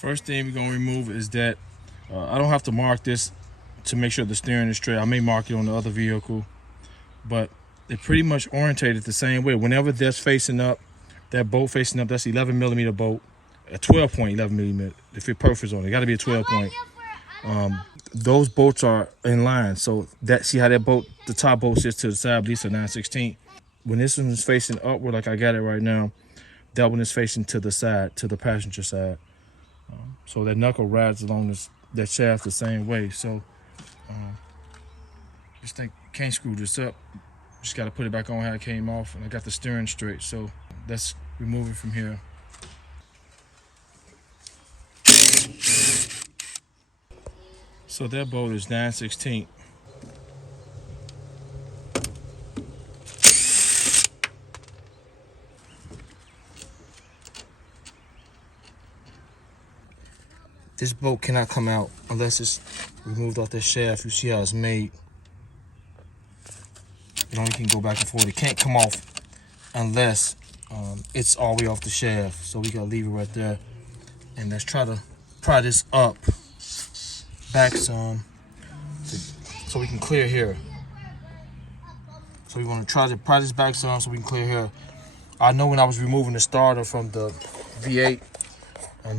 First thing we're gonna remove is that I don't have to mark this to make sure the steering is straight. I may mark it on the other vehicle, but they're pretty much orientated the same way. Whenever that's facing up, that bolt facing up, that's 11mm bolt, a 12.11mm. If it perfors on it, got to be a 12 point. Those bolts are in line, so that, see how that bolt, the top bolt sits to the side, at least a 9/16. When this one is facing upward, like I got it right now, that one is facing to the side, to the passenger side. So that knuckle rides along that shaft the same way. So just think, can't screw this up. Just got to put it back on how it came off, and I got the steering straight. So let's remove it from here. So that bolt is 9/16. This bolt cannot come out unless it's removed off this shaft. You see how it's made. It only can go back and forth. It can't come off unless it's all the way off the shaft. So we gotta leave it right there. And let's try to pry this up back some so we can clear here. So we want to try to pry this back some so we can clear here. I know when I was removing the starter from the V8,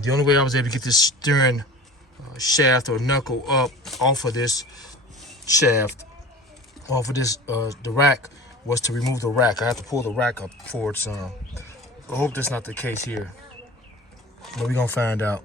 the only way I was able to get this steering shaft or knuckle up off of this shaft, off of this the rack, was to remove the rack. I have to pull the rack up forward some. I hope that's not the case here, but we're gonna find out.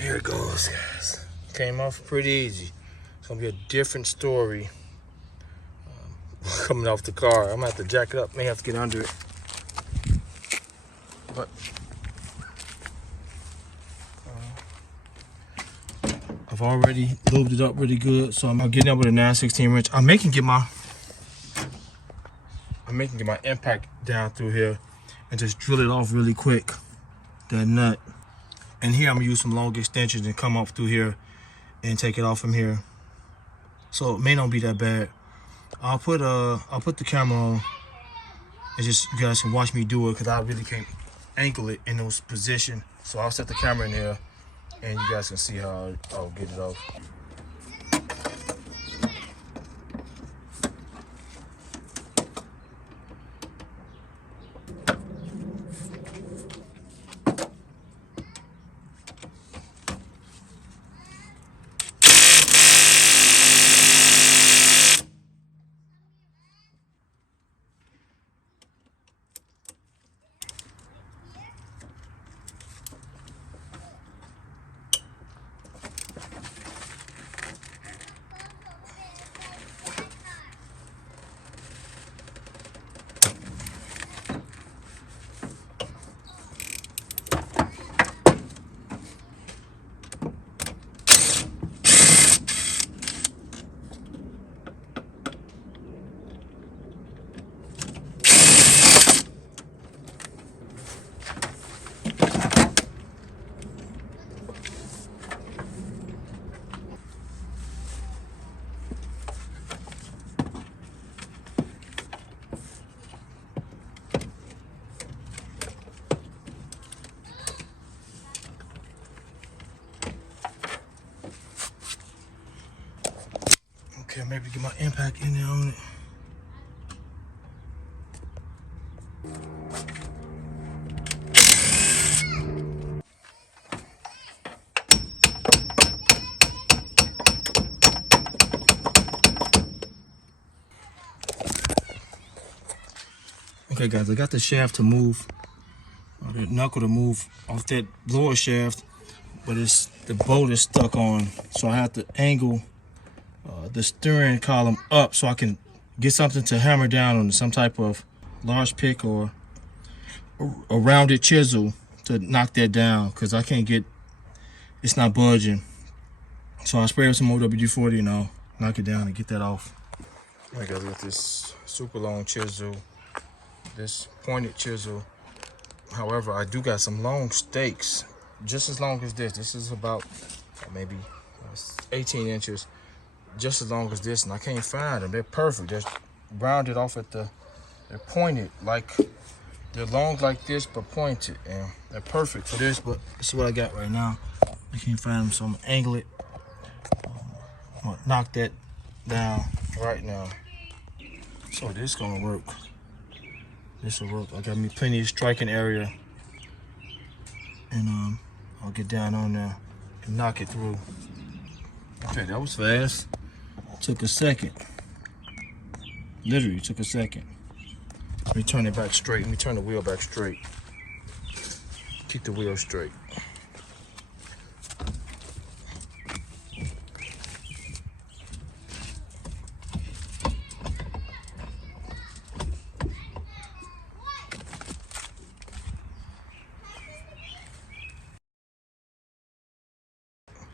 Here it goes, guys. Came off pretty easy. It's gonna be a different story coming off the car. I'm gonna have to jack it up, may have to get under it. But I've already lubed it up really good, so I'm getting up with a 9/16 wrench. I may can get my impact down through here and just drill it off really quick, that nut. And here I'm gonna use some long extensions and come up through here and take it off from here. So it may not be that bad. I'll put the camera on and just you guys can watch me do it, because I really can't angle it in those positions. So I'll set the camera in there and you guys can see how I'll get it off. Okay, maybe get my impact in there on it. Okay guys, I got the shaft to move, or the knuckle to move off that lower shaft. but the bolt is stuck on, so I have to angle the steering column up so I can get something to hammer down on, some type of large pick or a rounded chisel to knock that down, because I can't get, it's not budging. So I spray with some more WD-40 and I'll knock it down and get that off. I got this super long chisel, this pointed chisel. However, I do got some long stakes, just as long as this. This is about maybe 18 inches, just as long as this, and I can't find them. They're perfect. They're rounded off at they're pointed, like they're long like this, but pointed, and they're perfect for this. But this is what I got right now. I can't find them, so I'm gonna angle it. I'm gonna knock that down right now. So this gonna work. This will work. I got me plenty of striking area, and I'll get down on there and knock it through. Okay, that was fast. Took a second. Literally took a second. Let me turn it back straight. Let me turn the wheel back straight. Keep the wheel straight.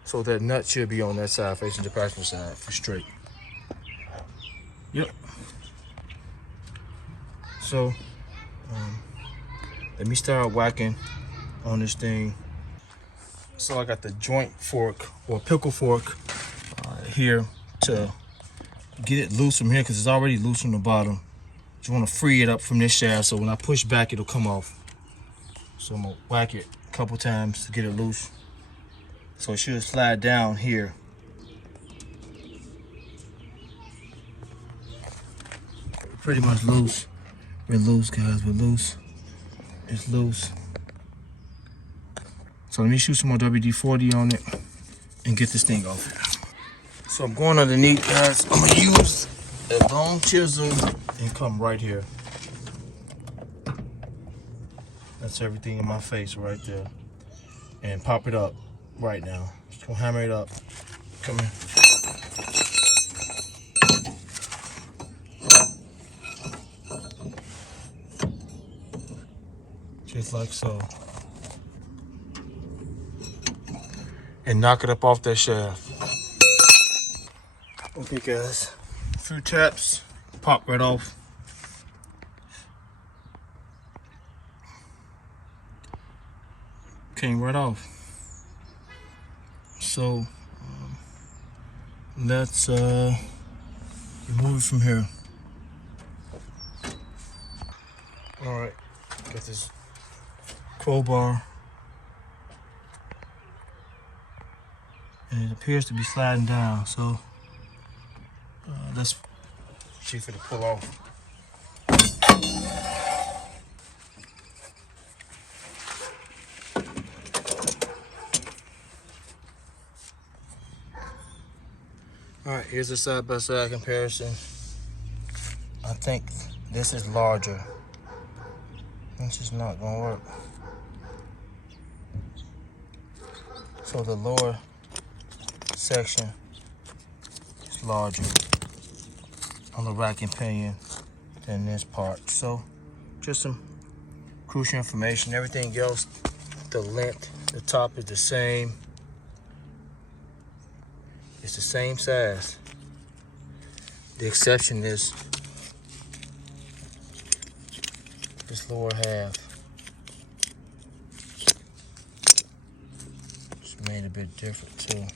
So that nut should be on that side, facing the passenger side, for straight. Yep. So, let me start whacking on this thing. So I got the joint fork or pickle fork here to get it loose from here, because it's already loose from the bottom. Just want to free it up from this shaft, so when I push back, it'll come off. So I'm gonna whack it a couple times to get it loose. So it should slide down here. Pretty much loose. We're loose, guys. We're loose. It's loose. So let me shoot some more WD-40 on it and get this thing off. So I'm going underneath, guys. I'm gonna use a long chisel and come right here. That's everything in my face right there. And pop it up right now. Just gonna hammer it up. Come here. Just like so. And knock it up off that shaft. Okay, guys. A few taps, pop right off. Came right off. So let's remove it from here. All right, got this crowbar, and it appears to be sliding down. So let's see if it'll pull off. All right, here's a side-by-side comparison. I think this is larger. This is not gonna work. So the lower section is larger on the rack and pinion than this part. So just some crucial information. Everything else, the length, the top is the same. It's the same size. The exception is this lower half. It's made a bit different too.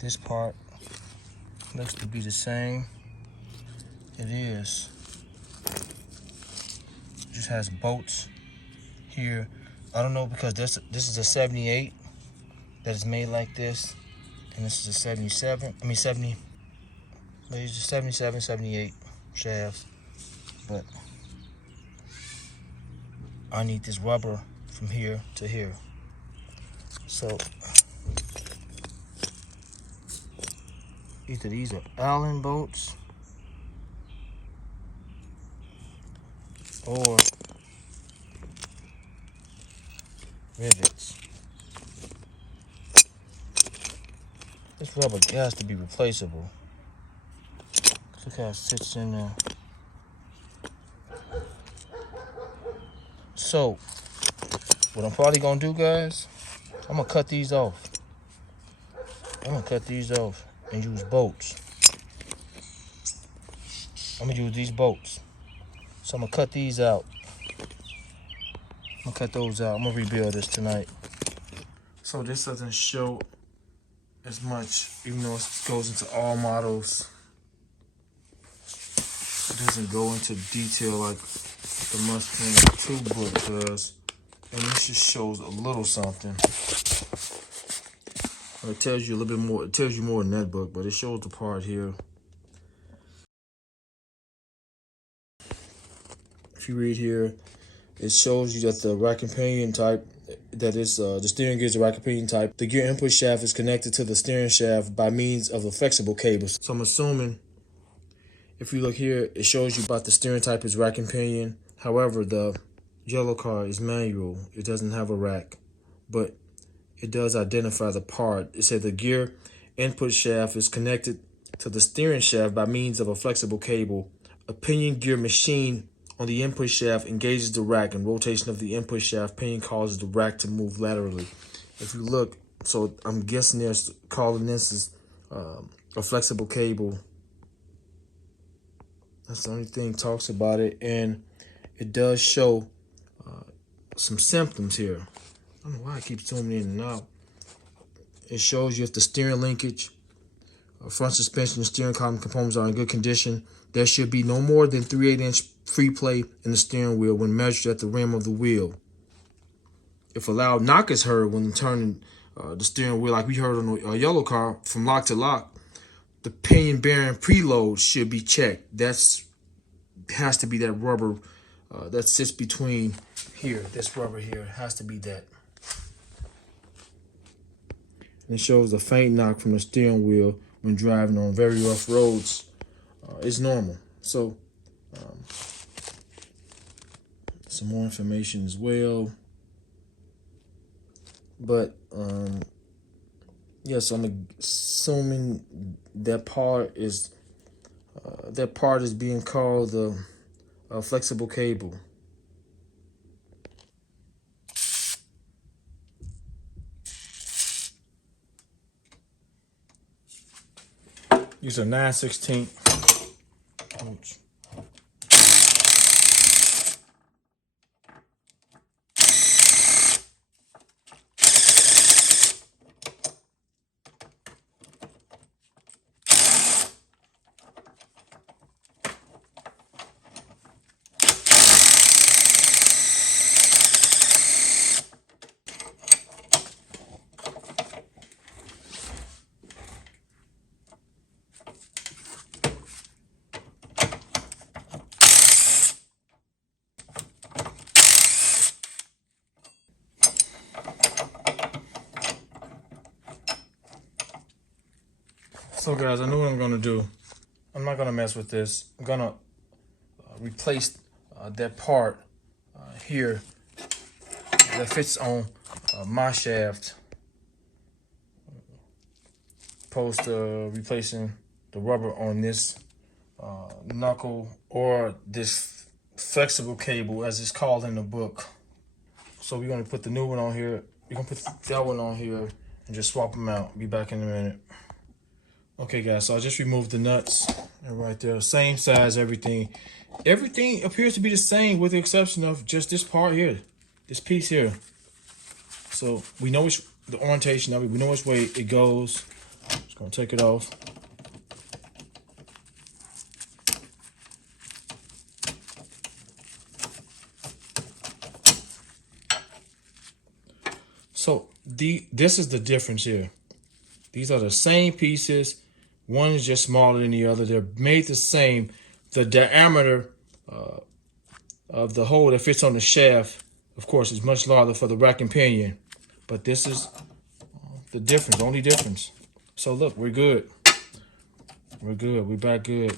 This part looks to be the same. It is. It just has bolts here. I don't know, because this is a 78 that is made like this, and this is a 77. I mean 70. These are 77, 78 shafts, but I need this rubber from here to here. So either these are Allen bolts or rivets. This rubber has to be replaceable. Look how it sits in there. So, what I'm probably gonna do, guys, I'm gonna cut these off. I'm gonna cut these off and use bolts. I'm gonna use these bolts. So I'm gonna cut these out. I'm gonna cut those out. I'm gonna rebuild this tonight. So this doesn't show as much, even though it goes into all models. It doesn't go into detail like the Mustang 2 book does. And this just shows a little something. It tells you a little bit more. It tells you more in that book, but it shows the part here. If you read here, it shows you that the rack and pinion type, that is the steering gear is a rack and pinion type. The gear input shaft is connected to the steering shaft by means of a flexible cable. So I'm assuming, if you look here, it shows you about the steering type is rack and pinion. However, the yellow car is manual. It doesn't have a rack, but it does identify the part. It said the gear input shaft is connected to the steering shaft by means of a flexible cable. A pinion gear machine on the input shaft engages the rack, and rotation of the input shaft pinion causes the rack to move laterally. If you look, so I'm guessing they're calling this is a flexible cable. That's the only thing talks about it, and it does show some symptoms here. I don't know why I keep zooming in and out. It shows you if the steering linkage, front suspension, and steering column components are in good condition. There should be no more than 3/8-inch free play in the steering wheel when measured at the rim of the wheel. If a loud knock is heard when turning the steering wheel, like we heard on a yellow car, from lock to lock, the pinion bearing preload should be checked. That's has to be that rubber that sits between here. This rubber here has to be that. And it shows a faint knock from the steering wheel when driving on very rough roads. It's normal. So some more information as well. But yes, I'm assuming that part is being called the flexible cable. These are 9/16. Ouch. So guys, I know what I'm gonna do. I'm not gonna mess with this. I'm gonna replace that part here that fits on my shaft, opposed to replacing the rubber on this knuckle or this flexible cable as it's called in the book. So we're gonna put the new one on here. We're gonna put that one on here and just swap them out. Be back in a minute. Okay guys, so I just removed the nuts and right there, same size, everything. Everything appears to be the same with the exception of just this part here, this piece here. So we know which, the orientation of it, we know which way it goes. Just gonna take it off. So this is the difference here. These are the same pieces. One is just smaller than the other. They're made the same. The diameter of the hole that fits on the shaft, of course, is much larger for the rack and pinion. But this is the difference, only difference. So look, we're good. We're good. We're back good.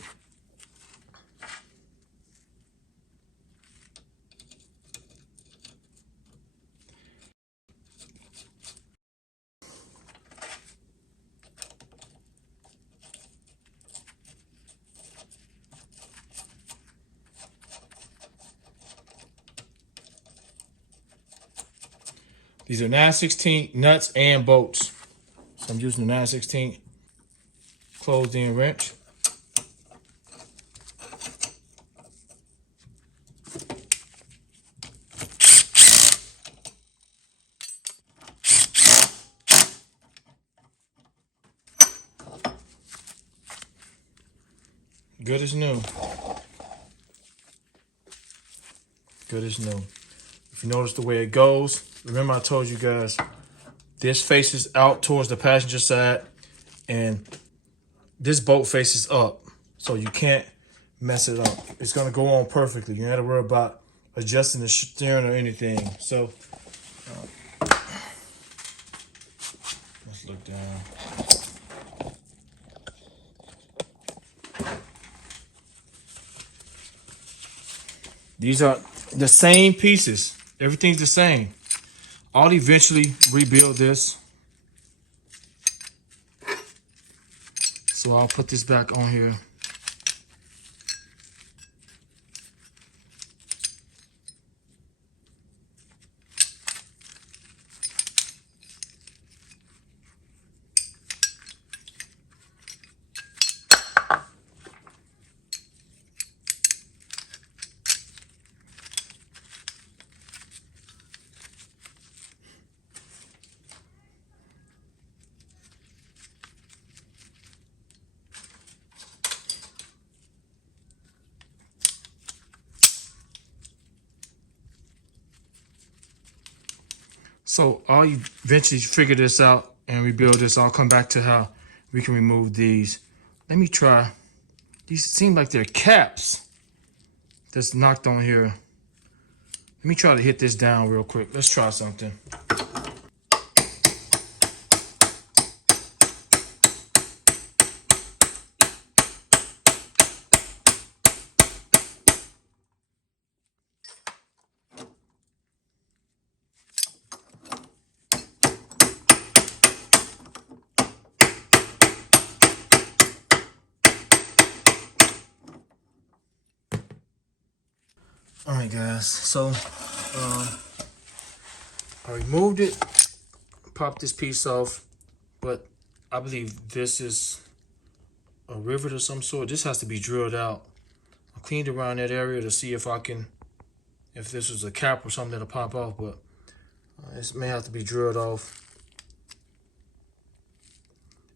These are 9/16 nuts and bolts. So I'm using the 9/16 closed in wrench. Good as new. Good as new. If you notice the way it goes, remember I told you guys, this faces out towards the passenger side and this bolt faces up. So you can't mess it up. It's gonna go on perfectly. You don't have to worry about adjusting the steering or anything. So let's look down. These are the same pieces. Everything's the same. I'll eventually rebuild this. So I'll put this back on here. So I'll eventually figure this out and rebuild this. I'll come back to how we can remove these. Let me try. These seem like they're caps that's knocked on here. Let me try to hit this down real quick. Let's try something. All right, guys, so I removed it, popped this piece off, but I believe this is a rivet of some sort. This has to be drilled out. I cleaned around that area to see if this was a cap or something that'll pop off, but this may have to be drilled off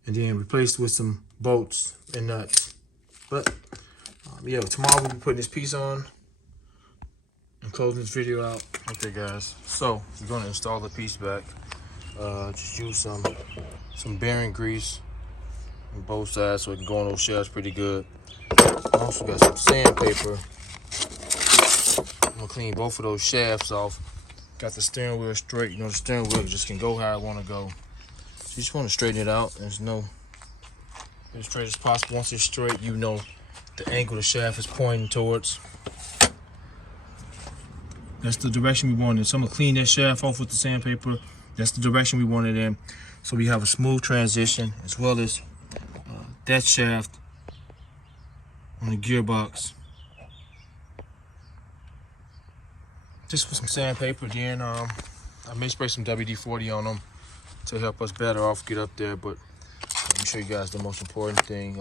and then replaced with some bolts and nuts. But yeah, tomorrow we'll be putting this piece on and closing this video out. Okay, guys, so we're going to install the piece back. Just use some bearing grease on both sides so it can go on those shelves pretty good. I also got some sandpaper. I'm gonna clean both of those shafts off. Got the steering wheel straight. You know, the steering wheel just can go how I want to go. So you just want to straighten it out. There's no as straight as possible. Once it's straight, you know the angle the shaft is pointing towards. That's the direction we wanted. So I'm gonna clean that shaft off with the sandpaper. That's the direction we wanted in. So we have a smooth transition as well as that shaft on the gearbox. Just with some sandpaper, then I may spray some WD-40 on them to help us better off get up there. But let me show you guys the most important thing.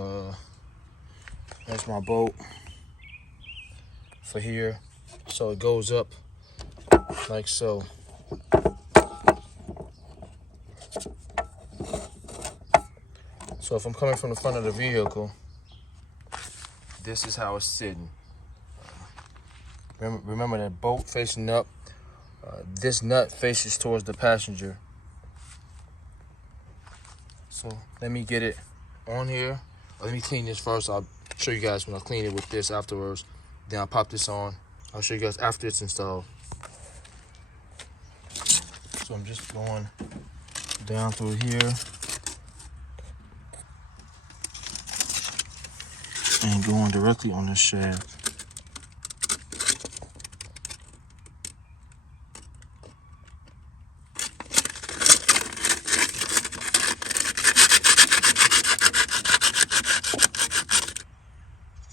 That's my bolt for here. So it goes up like so. So if I'm coming from the front of the vehicle, this is how it's sitting. Remember that bolt facing up. This nut faces towards the passenger. So let me get it on here. Let me clean this first. I'll show you guys when I clean it with this afterwards. Then I'll pop this on. I'll show you guys after it's installed. So I'm just going down through here and going directly on the shaft.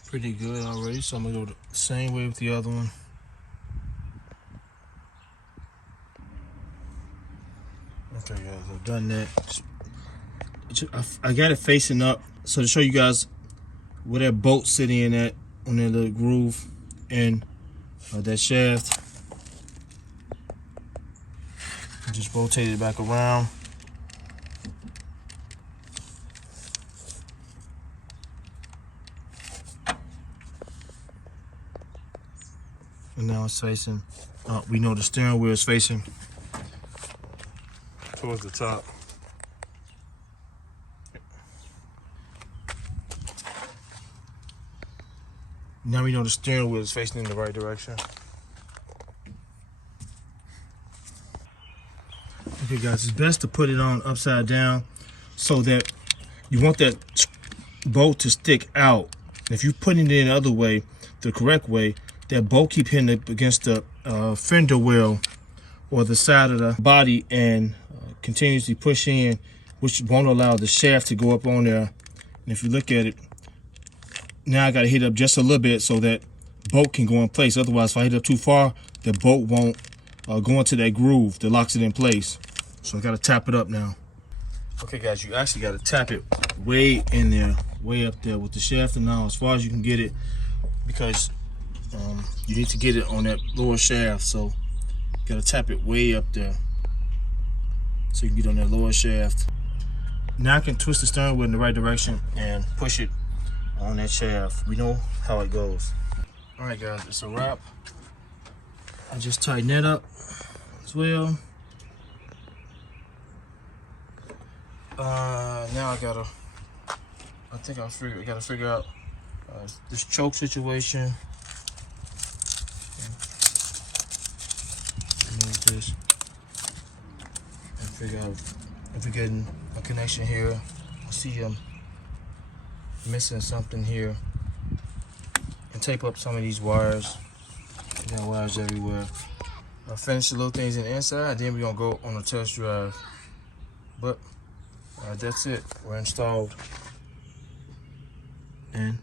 Pretty good already, so I'm gonna go the same way with the other one. Okay guys, I've done that. I got it facing up so to show you guys where that bolt's sitting in at on that little groove in that shaft. Just rotate it back around. And now it's facing, we know the steering wheel is facing towards the top. Now we know the steering wheel is facing in the right direction. Okay guys, it's best to put it on upside down so that you want that bolt to stick out. If you put it in the other way, the correct way, that bolt keep hitting up against the fender wheel or the side of the body and continuously push in, which won't allow the shaft to go up on there. And if you look at it, now I got to hit up just a little bit so that bolt can go in place. Otherwise, if I hit up too far, the bolt won't go into that groove that locks it in place. So I got to tap it up now. Okay guys, you actually got to tap it way in there, way up there with the shaft and now as far as you can get it, because you need to get it on that lower shaft. So you got to tap it way up there so you can get on that lower shaft. Now I can twist the steering wheel in the right direction and push it on that shaft. We know how it goes. All right guys, it's a wrap. I just tighten that up as well. Now I gotta figure out this choke situation. Remove this and figure out if we're getting a connection here. I see I'm missing something here. And tape up some of these wires. You got wires everywhere. I'll finish the little things in the inside, then we're gonna go on a test drive. But that's it. We're installed, and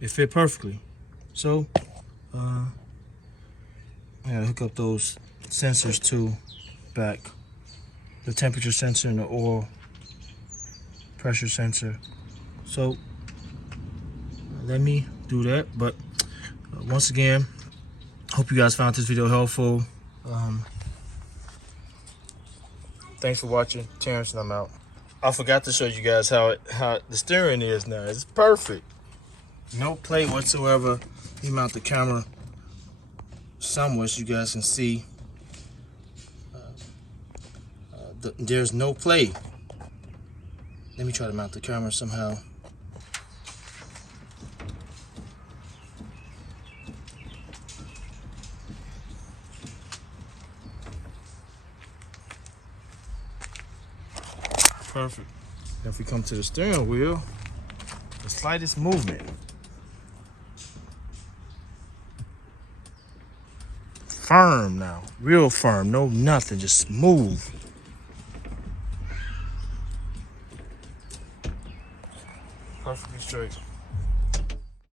it fit perfectly. So I gotta hook up those sensors too back, the temperature sensor and the oil pressure sensor. So let me do that. But once again, hope you guys found this video helpful. Thanks for watching. Terrence and I'm out. I forgot to show you guys how the steering is now. It's perfect. No play whatsoever. Let me mount the camera somewhere so you guys can see. There's no play. Let me try to mount the camera somehow. Perfect. Now if we come to the steering wheel, the slightest movement. Firm now, real firm, no nothing, just smooth. Perfectly straight.